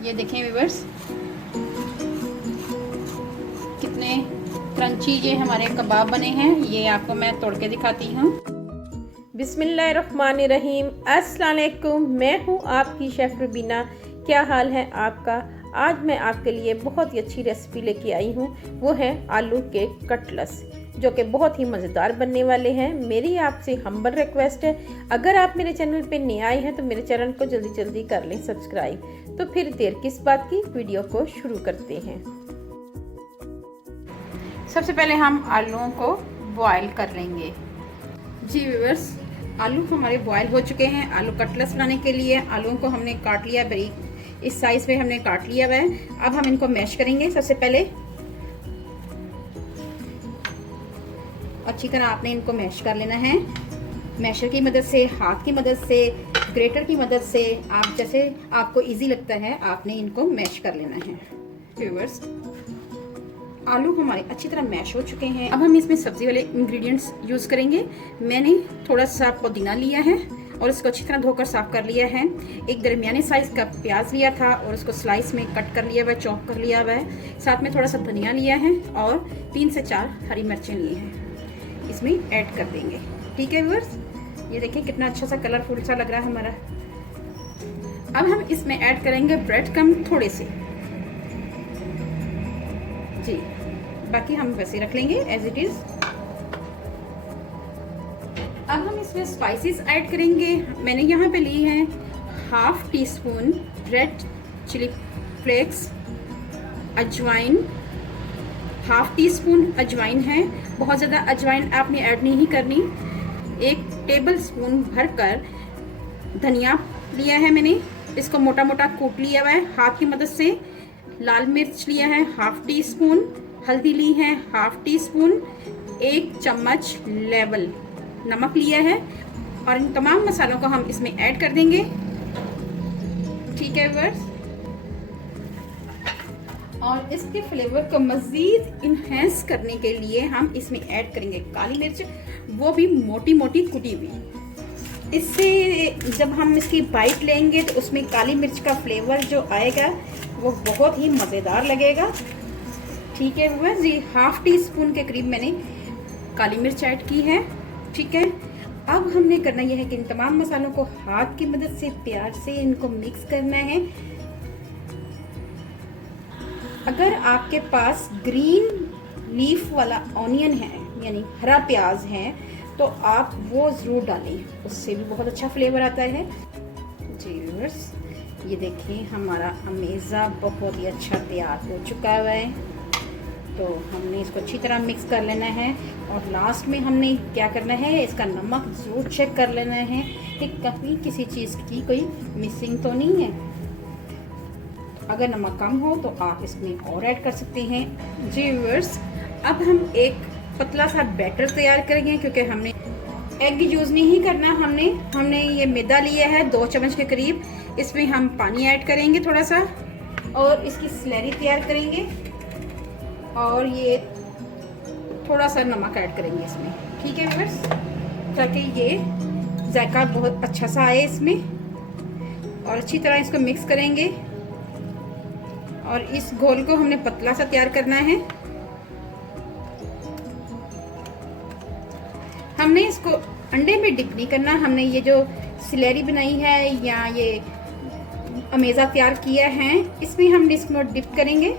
ये देखें व्यूअर्स, कितने क्रंची ये हमारे कबाब बने हैं। ये आपको मैं तोड़ के दिखाती हूँ। बिस्मिल्लाहिर्रहमानिर्रहीम। अस्सलाम वालेकुम, मैं हूँ आपकी शेफ़ रुबीना। क्या हाल है आपका? आज मैं आपके लिए बहुत ही अच्छी रेसिपी लेके आई हूँ। वो है आलू के कटलेट्स, जो कि बहुत ही मज़ेदार बनने वाले हैं। मेरी आपसे हम्बल रिक्वेस्ट है, अगर आप मेरे चैनल पे नए आए हैं तो मेरे चैनल को जल्दी जल्दी कर लें सब्सक्राइब। तो फिर देर किस बात की, वीडियो को शुरू करते हैं। सबसे पहले हम आलूओं को बॉयल कर लेंगे। जी व्यूअर्स, आलू हमारे बॉयल हो चुके हैं। आलू कटलेट्स बनाने के लिए आलूओं को हमने काट लिया, बारीक इस साइज में हमने काट लिया हुआ है। अब हम इनको मैश करेंगे। सबसे पहले अच्छी तरह आपने इनको मैश कर लेना है, मैशर की मदद से, हाथ की मदद से, ग्रेटर की मदद से, आप जैसे आपको इजी लगता है आपने इनको मैश कर लेना है। व्यूअर्स, आलू हमारे अच्छी तरह मैश हो चुके हैं। अब हम इसमें सब्जी वाले इंग्रेडिएंट्स यूज करेंगे। मैंने थोड़ा सा पुदीना लिया है और उसको अच्छी तरह धोकर साफ कर लिया है। एक दरमियाने साइज का प्याज लिया था और उसको स्लाइस में कट कर लिया हुआ है, चॉप कर लिया हुआ है। साथ में थोड़ा सा धनिया लिया है और 3 से 4 हरी मिर्चें ली हैं, इसमें ऐड कर देंगे। ठीक है व्यूअर्स, ये देखिए कितना अच्छा सा कलरफुल सा लग रहा है हमारा। अब हम इसमें ऐड करेंगे ब्रेड क्रम्ब थोड़े से जी, बाकी हम वैसे रख लेंगे एज इट इज। अब हम इसमें स्पाइसेस ऐड करेंगे। मैंने यहाँ पे ली है 1/2 टीस्पून रेड चिली फ्लेक्स, अजवाइन 1/2 टीस्पून अजवाइन है, बहुत ज़्यादा अजवाइन आपने ऐड नहीं करनी। 1 टेबल स्पून भरकर धनिया लिया है मैंने, इसको मोटा मोटा कूट लिया हुआ है हाथ की मदद से। लाल मिर्च लिया है 1/2 टीस्पून, हल्दी ली है 1/2 टीस्पून, 1 चम्मच लेवल नमक लिया है और इन तमाम मसालों को हम इसमें ऐड कर देंगे। ठीक है व्यूअर्स, और इसके फ्लेवर को मज़ीद इन्हेंस करने के लिए हम इसमें ऐड करेंगे काली मिर्च, वो भी मोटी मोटी कुटी हुई। इससे जब हम इसकी बाइट लेंगे तो उसमें काली मिर्च का फ्लेवर जो आएगा वो बहुत ही मज़ेदार लगेगा। ठीक है व्यूअर्स, जी 1/2 टीस्पून के करीब मैंने काली मिर्च ऐड की है। ठीक है, अब हमने करना यह है कि इन तमाम मसालों को हाथ की मदद से प्यार से इनको मिक्स करना है। अगर आपके पास ग्रीन लीफ वाला ऑनियन है, यानी हरा प्याज है, तो आप वो ज़रूर डालें, उससे भी बहुत अच्छा फ्लेवर आता है। जी व्यूअर्स, ये देखिए हमारा अमेज़ा बहुत ही अच्छा तैयार हो चुका है। तो हमने इसको अच्छी तरह मिक्स कर लेना है और लास्ट में हमने क्या करना है, इसका नमक ज़रूर चेक कर लेना है कि कहीं किसी चीज़ की कोई मिसिंग तो नहीं है। अगर नमक कम हो तो आप इसमें और ऐड कर सकते हैं। जी व्यूअर्स, अब हम एक पतला सा बैटर तैयार करेंगे, क्योंकि हमने एग यूज़ नहीं करना। हमने ये मैदा लिया है 2 चम्मच के करीब, इसमें हम पानी ऐड करेंगे थोड़ा सा और इसकी स्लैरी तैयार करेंगे और ये थोड़ा सा नमक ऐड करेंगे इसमें। ठीक है व्यूअर्स, ताकि ये जायका बहुत अच्छा सा आए इसमें। और अच्छी तरह इसको मिक्स करेंगे और इस घोल को हमने पतला सा तैयार करना है। हमने इसको अंडे में डिप नहीं करना। हमने ये जो स्लैरी बनाई है या ये अमेज़ा तैयार किया है, इसमें हम इसको डिप करेंगे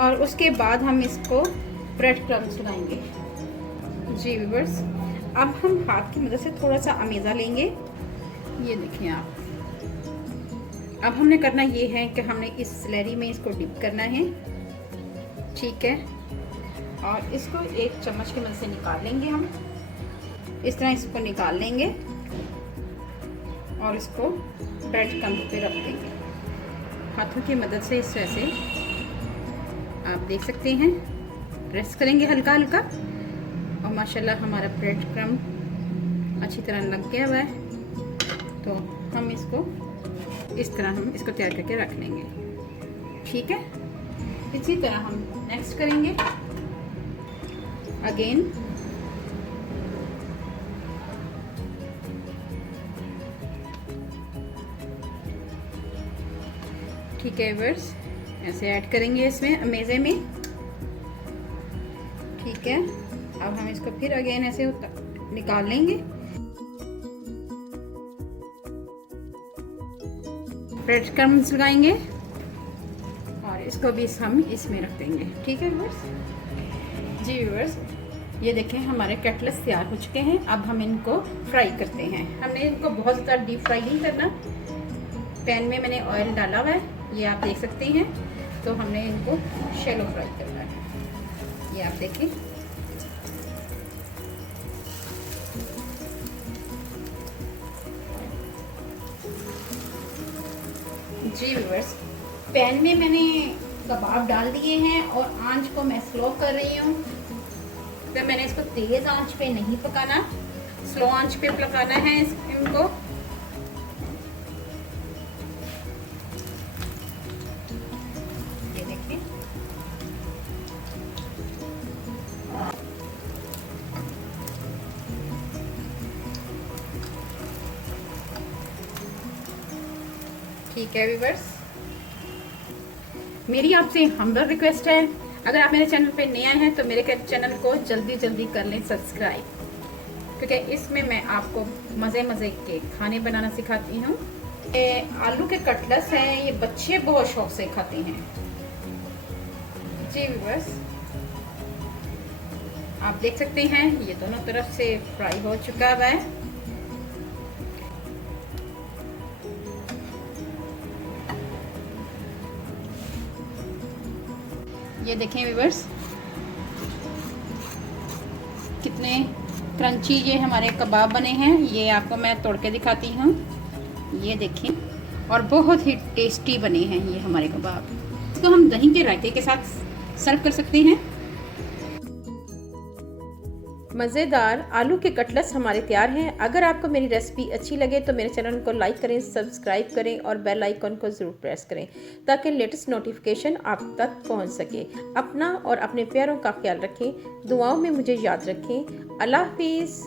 और उसके बाद हम इसको ब्रेड क्रम्स लगाएंगे। जी व्यूअर्स, अब हम हाथ की मदद से थोड़ा सा अमेज़ा लेंगे। ये देखिए आप, अब हमने करना ये है कि हमने इस स्लैरी में इसको डिप करना है। ठीक है, और इसको 1 चम्मच की मदद से निकाल लेंगे। हम इस तरह इसको निकाल लेंगे और इसको ब्रेड क्रम्ब पे रख देंगे हाथों की मदद से। इस तरह से आप देख सकते हैं, प्रेस करेंगे हल्का हल्का और माशाल्लाह हमारा ब्रेड क्रम्ब अच्छी तरह लग गया हुआ है। तो हम इसको इस तरह हम इसको तैयार करके रख लेंगे। ठीक है, इसी तरह हम नेक्स्ट करेंगे अगेन। ठीक है व्यूअर्स, ऐसे ऐड करेंगे इसमें मेज़े में। ठीक है, अब हम इसको फिर अगेन ऐसे निकाल लेंगे। ब्रेड क्रम्स लगाएंगे और इसको भी हम इसमें रख देंगे। ठीक है व्यूअर्स। जी व्यूअर्स, ये देखें हमारे कटलेट्स तैयार हो चुके हैं। अब हम इनको फ्राई करते हैं। हमने इनको बहुत ज़्यादा डीप फ्राई नहीं करना। पैन में मैंने ऑयल डाला हुआ है, ये आप देख सकते हैं। तो हमने इनको शैलो फ्राई करना है, ये आप देखें। जी व्यूअर्स, पैन में मैंने कबाब डाल दिए हैं और आंच को मैं स्लो कर रही हूँ। तो मैंने इसको तेज आंच पे नहीं पकाना, स्लो आंच पे पकाना है इनको। ये देखिए, ठीक है व्यूअर्स, मेरी आपसे हम्बल रिक्वेस्ट है, अगर आप मेरे चैनल पे नए आए हैं तो मेरे चैनल को जल्दी जल्दी कर लें सब्सक्राइब, क्योंकि इसमें मैं आपको मज़े मज़े के खाने बनाना सिखाती हूँ। ये आलू के कटलेट्स हैं, ये बच्चे बहुत शौक से खाते हैं। जी व्यूअर्स, आप देख सकते हैं ये दोनों तरफ से फ्राई हो चुका हुआ है। ये देखें व्यूअर्स, कितने क्रंची ये हमारे कबाब बने हैं। ये आपको मैं तोड़ के दिखाती हूँ, ये देखें, और बहुत ही टेस्टी बने हैं ये हमारे कबाब। इसको हम दही के रायते के साथ सर्व कर सकते हैं। मज़ेदार आलू के कटलेट्स हमारे तैयार हैं। अगर आपको मेरी रेसिपी अच्छी लगे तो मेरे चैनल को लाइक करें, सब्सक्राइब करें और बेल आइकन को ज़रूर प्रेस करें ताकि लेटेस्ट नोटिफिकेशन आप तक पहुंच सके। अपना और अपने प्यारों का ख्याल रखें, दुआओं में मुझे याद रखें। अल्लाह हाफिज़।